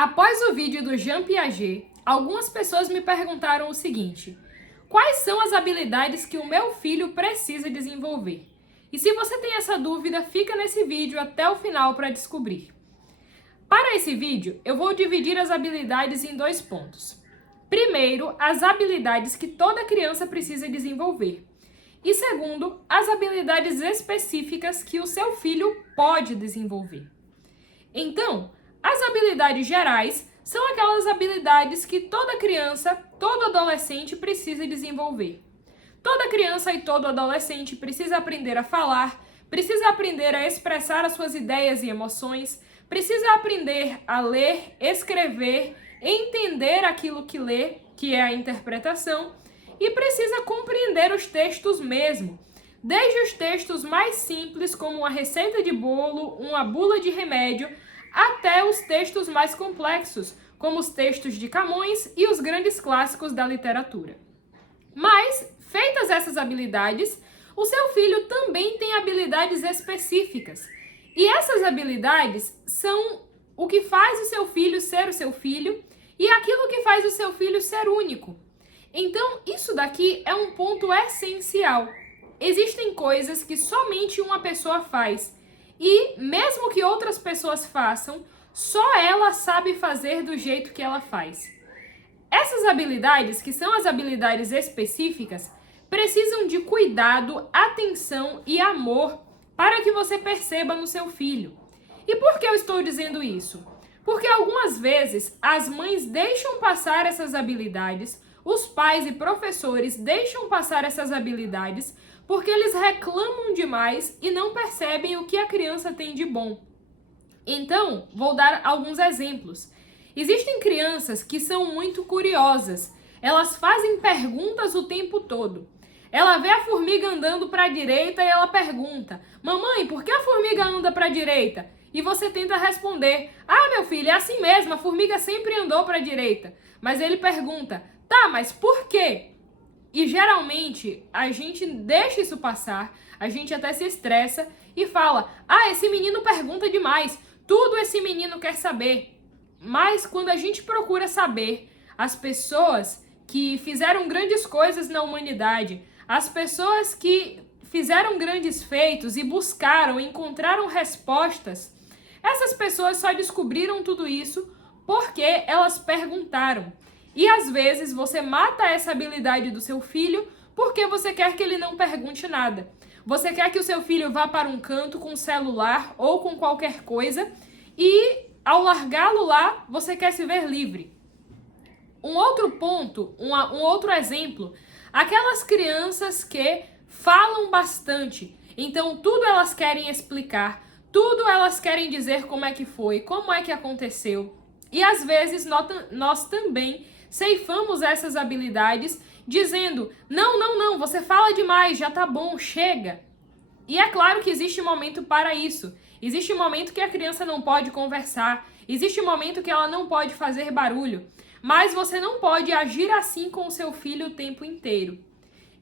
Após o vídeo do Jean Piaget, algumas pessoas me perguntaram o seguinte: quais são as habilidades que o meu filho precisa desenvolver? E se você tem essa dúvida, fica nesse vídeo até o final para descobrir. Para esse vídeo, eu vou dividir as habilidades em dois pontos. Primeiro, as habilidades que toda criança precisa desenvolver. E segundo, as habilidades específicas que o seu filho pode desenvolver. Então, as habilidades gerais são aquelas habilidades que toda criança, todo adolescente precisa desenvolver. Toda criança e todo adolescente precisa aprender a falar, precisa aprender a expressar as suas ideias e emoções, precisa aprender a ler, escrever, entender aquilo que lê, que é a interpretação, e precisa compreender os textos mesmo, desde os textos mais simples, como uma receita de bolo, uma bula de remédio, até os textos mais complexos, como os textos de Camões e os grandes clássicos da literatura. Mas, feitas essas habilidades, o seu filho também tem habilidades específicas. E essas habilidades são o que faz o seu filho ser o seu filho e aquilo que faz o seu filho ser único. Então, isso daqui é um ponto essencial. Existem coisas que somente uma pessoa faz e, mesmo que outras pessoas façam, só ela sabe fazer do jeito que ela faz. Essas habilidades, que são as habilidades específicas, precisam de cuidado, atenção e amor para que você perceba no seu filho. E por que eu estou dizendo isso? Porque algumas vezes as mães deixam passar essas habilidades, os pais e professores deixam passar essas habilidades porque eles reclamam demais e não percebem o que a criança tem de bom. Então, vou dar alguns exemplos. Existem crianças que são muito curiosas. Elas fazem perguntas o tempo todo. Ela vê a formiga andando para a direita e ela pergunta: mamãe, por que a formiga anda para a direita? E você tenta responder: ah, meu filho, é assim mesmo, a formiga sempre andou para a direita. Mas ele pergunta: tá, mas por quê? E geralmente a gente deixa isso passar, a gente até se estressa e fala: ah, esse menino pergunta demais, tudo esse menino quer saber. Mas quando a gente procura saber, as pessoas que fizeram grandes coisas na humanidade, as pessoas que fizeram grandes feitos e buscaram, encontraram respostas, essas pessoas só descobriram tudo isso porque elas perguntaram. E às vezes você mata essa habilidade do seu filho porque você quer que ele não pergunte nada. Você quer que o seu filho vá para um canto com celular ou com qualquer coisa e ao largá-lo lá, você quer se ver livre. Um outro ponto, um outro exemplo, aquelas crianças que falam bastante. Então tudo elas querem explicar, tudo elas querem dizer como é que foi, como é que aconteceu. E às vezes nós também ceifamos essas habilidades dizendo: não, você fala demais, já tá bom, chega. E é claro que existe momento para isso. Existe momento que a criança não pode conversar, existe momento que ela não pode fazer barulho, mas você não pode agir assim com o seu filho o tempo inteiro.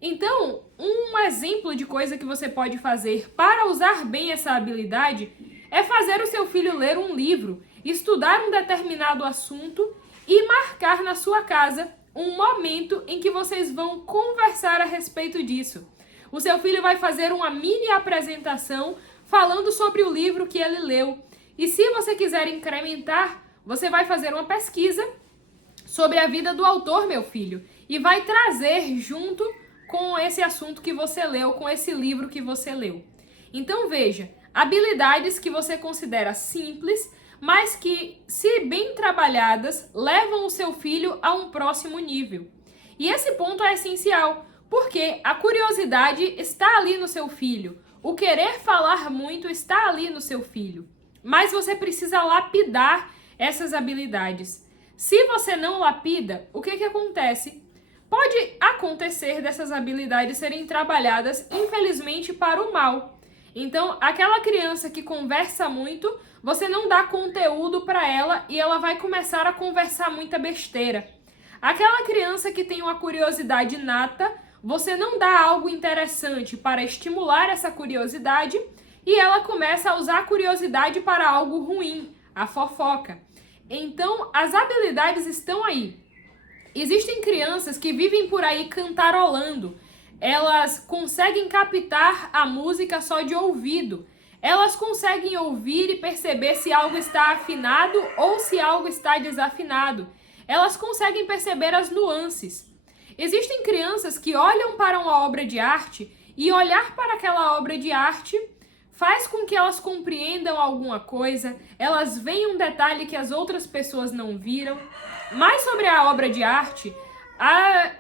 Então, um exemplo de coisa que você pode fazer para usar bem essa habilidade é fazer o seu filho ler um livro, estudar um determinado assunto e marcar na sua casa um momento em que vocês vão conversar a respeito disso. O seu filho vai fazer uma mini apresentação falando sobre o livro que ele leu. E se você quiser incrementar, você vai fazer uma pesquisa sobre a vida do autor, meu filho, e vai trazer junto com esse assunto que você leu, com esse livro que você leu. Então veja, habilidades que você considera simples, mas que, se bem trabalhadas, levam o seu filho a um próximo nível. E esse ponto é essencial, porque a curiosidade está ali no seu filho, o querer falar muito está ali no seu filho, mas você precisa lapidar essas habilidades. Se você não lapida, o que acontece? Pode acontecer dessas habilidades serem trabalhadas, infelizmente, para o mal. Então, aquela criança que conversa muito, você não dá conteúdo para ela e ela vai começar a conversar muita besteira. Aquela criança que tem uma curiosidade inata, você não dá algo interessante para estimular essa curiosidade e ela começa a usar a curiosidade para algo ruim, a fofoca. Então, as habilidades estão aí. Existem crianças que vivem por aí cantarolando. Elas conseguem captar a música só de ouvido. Elas conseguem ouvir e perceber se algo está afinado ou se algo está desafinado. Elas conseguem perceber as nuances. Existem crianças que olham para uma obra de arte e olhar para aquela obra de arte faz com que elas compreendam alguma coisa, elas veem um detalhe que as outras pessoas não viram. Mas sobre a obra de arte,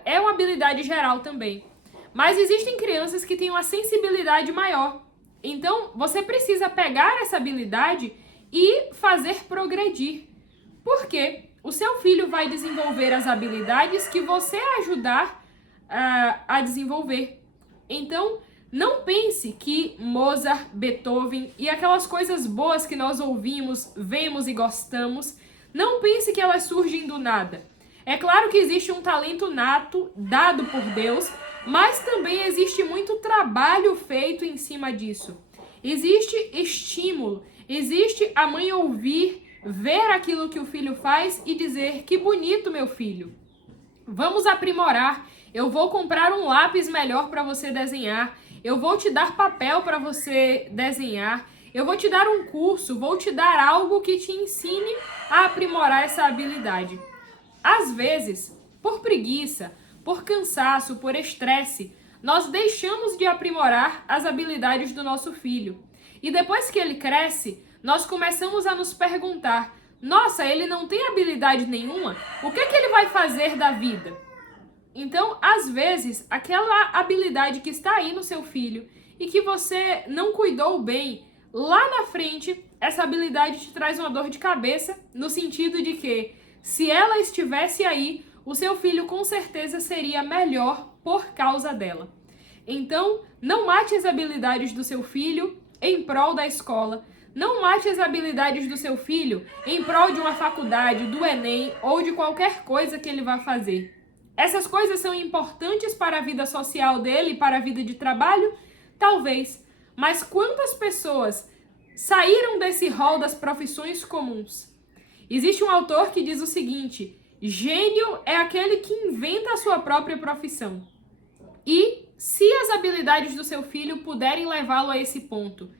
é uma habilidade geral também. Mas existem crianças que têm uma sensibilidade maior. Então, você precisa pegar essa habilidade e fazer progredir. Por quê? O seu filho vai desenvolver as habilidades que você ajudar a desenvolver. Então, não pense que Mozart, Beethoven e aquelas coisas boas que nós ouvimos, vemos e gostamos, não pense que elas surgem do nada. É claro que existe um talento nato, dado por Deus, mas também existe muito trabalho feito em cima disso. Existe estímulo, existe a mãe ouvir, ver aquilo que o filho faz e dizer: que bonito, meu filho. Vamos aprimorar. Eu vou comprar um lápis melhor para você desenhar. Eu vou te dar papel para você desenhar. Eu vou te dar um curso, vou te dar algo que te ensine a aprimorar essa habilidade. Às vezes, por preguiça, por cansaço, por estresse, nós deixamos de aprimorar as habilidades do nosso filho. E depois que ele cresce, nós começamos a nos perguntar: nossa, ele não tem habilidade nenhuma? O que ele vai fazer da vida? Então, às vezes, aquela habilidade que está aí no seu filho e que você não cuidou bem, lá na frente, essa habilidade te traz uma dor de cabeça, no sentido de que, se ela estivesse aí, o seu filho com certeza seria melhor por causa dela. Então, não mate as habilidades do seu filho em prol da escola. Não mate as habilidades do seu filho em prol de uma faculdade, do Enem ou de qualquer coisa que ele vá fazer. Essas coisas são importantes para a vida social dele e para a vida de trabalho? Talvez. Mas quantas pessoas saíram desse rol das profissões comuns? Existe um autor que diz o seguinte: gênio é aquele que inventa a sua própria profissão. E se as habilidades do seu filho puderem levá-lo a esse ponto,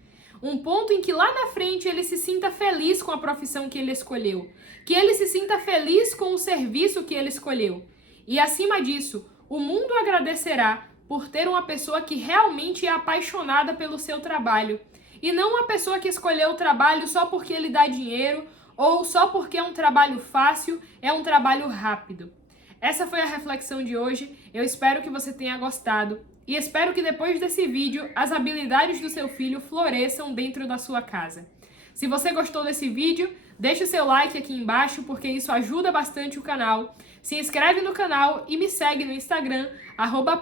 um ponto em que lá na frente ele se sinta feliz com a profissão que ele escolheu, que ele se sinta feliz com o serviço que ele escolheu. E acima disso, o mundo agradecerá por ter uma pessoa que realmente é apaixonada pelo seu trabalho. E não uma pessoa que escolheu o trabalho só porque ele dá dinheiro ou só porque é um trabalho fácil, é um trabalho rápido. Essa foi a reflexão de hoje. Eu espero que você tenha gostado e espero que depois desse vídeo as habilidades do seu filho floresçam dentro da sua casa. Se você gostou desse vídeo, deixa o seu like aqui embaixo, porque isso ajuda bastante o canal. Se inscreve no canal e me segue no Instagram,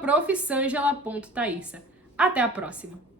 @profsangela.taissa. Até a próxima!